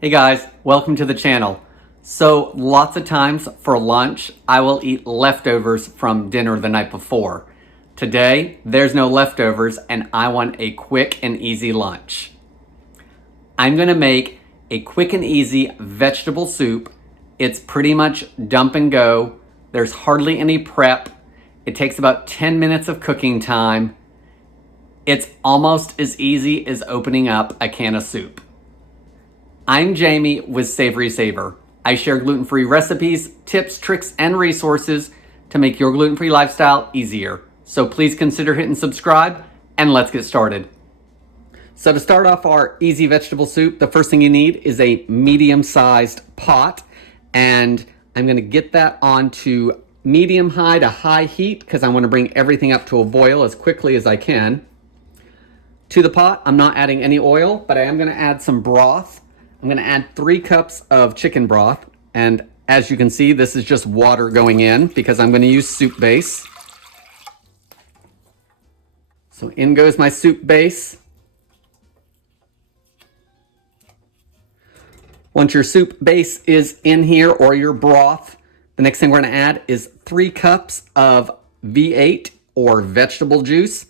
Hey guys, welcome to the channel. So lots of times for lunch, I will eat leftovers from dinner the night before. Today, there's no leftovers and I want a quick and easy lunch. I'm gonna make a quick and easy vegetable soup. It's pretty much dump and go. There's hardly any prep. It takes about 10 minutes of cooking time. It's almost as easy as opening up a can of soup. I'm Jamie with SavorySaver. I share gluten-free recipes, tips, tricks, and resources to make your gluten-free lifestyle easier. So please consider hitting subscribe and let's get started. So to start off our easy vegetable soup, the first thing you need is a medium-sized pot, and I'm gonna get that onto medium-high to high heat because I wanna bring everything up to a boil as quickly as I can. To the pot, I'm not adding any oil, but I am gonna add some broth. I'm gonna add 3 cups of chicken broth, and as you can see, this is just water going in because I'm gonna use soup base. So in goes my soup base. Once your soup base is in here, or your broth, the next thing we're gonna add is 3 cups of V8 or vegetable juice.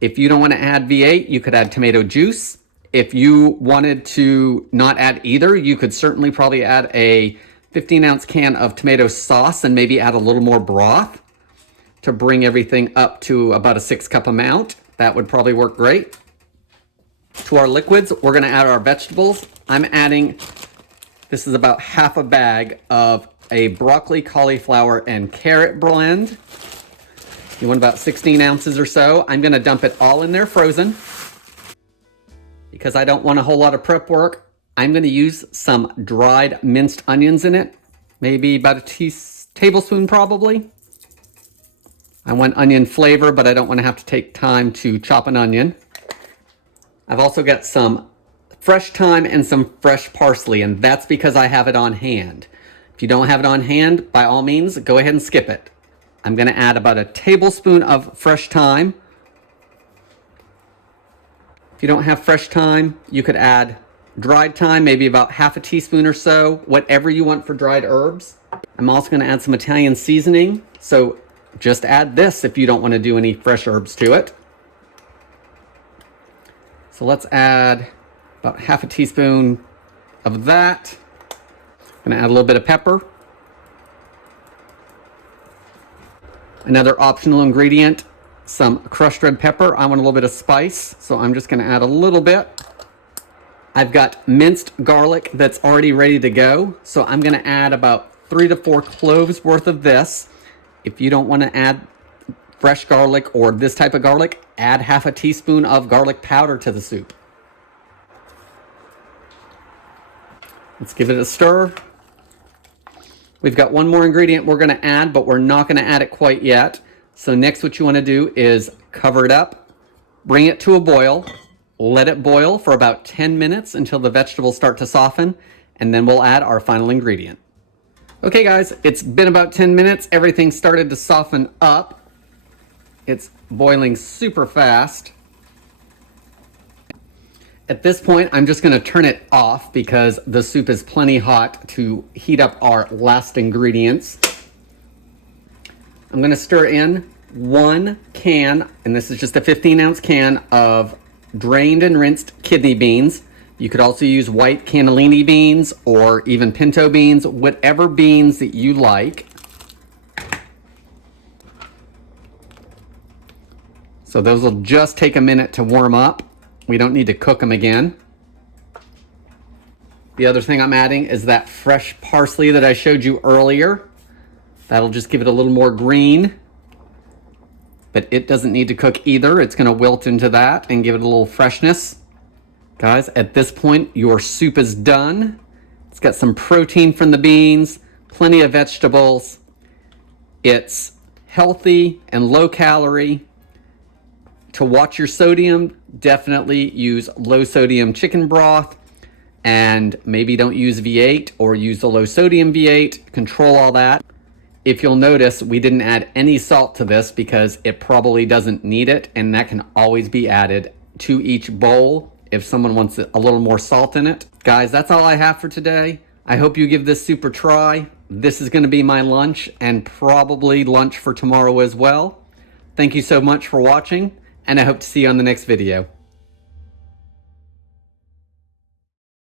If you don't wanna add V8, you could add tomato juice. If you wanted to not add either, you could certainly probably add a 15-ounce can of tomato sauce and maybe add a little more broth to bring everything up to about a 6-cup amount. That would probably work great. To our liquids, we're gonna add our vegetables. I'm adding, this is about half a bag of a broccoli, cauliflower, and carrot blend. You want about 16 ounces or so. I'm gonna dump it all in there frozen. Because I don't want a whole lot of prep work, I'm gonna use some dried minced onions in it. Maybe about a tablespoon probably. I want onion flavor, but I don't wanna have to take time to chop an onion. I've also got some fresh thyme and some fresh parsley, and that's because I have it on hand. If you don't have it on hand, by all means, go ahead and skip it. I'm gonna add about a tablespoon of fresh thyme. If you don't have fresh thyme, you could add dried thyme, maybe about half a teaspoon or so, whatever you want for dried herbs. I'm also gonna add some Italian seasoning, so just add this if you don't wanna do any fresh herbs to it. So let's add about half a teaspoon of that. I'm gonna add a little bit of pepper. Another optional ingredient, some crushed red pepper. I want a little bit of spice, so I'm just gonna add a little bit. I've got minced garlic that's already ready to go, so I'm gonna add about 3 to 4 cloves worth of this. If you don't wanna add fresh garlic or this type of garlic, add half a teaspoon of garlic powder to the soup. Let's give it a stir. We've got one more ingredient we're gonna add, but we're not gonna add it quite yet. So next what you wanna do is cover it up, bring it to a boil, let it boil for about 10 minutes until the vegetables start to soften, and then we'll add our final ingredient. Okay guys, it's been about 10 minutes. Everything started to soften up. It's boiling super fast. At this point, I'm just gonna turn it off because the soup is plenty hot to heat up our last ingredients. I'm gonna stir in 1 can, and this is just a 15-ounce can of drained and rinsed kidney beans. You could also use white cannellini beans or even pinto beans, whatever beans that you like. So those will just take a minute to warm up. We don't need to cook them again. The other thing I'm adding is that fresh parsley that I showed you earlier. That'll just give it a little more green, but it doesn't need to cook either. It's gonna wilt into that and give it a little freshness. Guys, at this point, your soup is done. It's got some protein from the beans, plenty of vegetables. It's healthy and low calorie. To watch your sodium, definitely use low sodium chicken broth, and maybe don't use V8 or use the low sodium V8. Control all that. If you'll notice, we didn't add any salt to this because it probably doesn't need it, and that can always be added to each bowl if someone wants a little more salt in it. Guys, that's all I have for today. I hope you give this soup a try. This is going to be my lunch and probably lunch for tomorrow as well. Thank you so much for watching, and I hope to see you on the next video.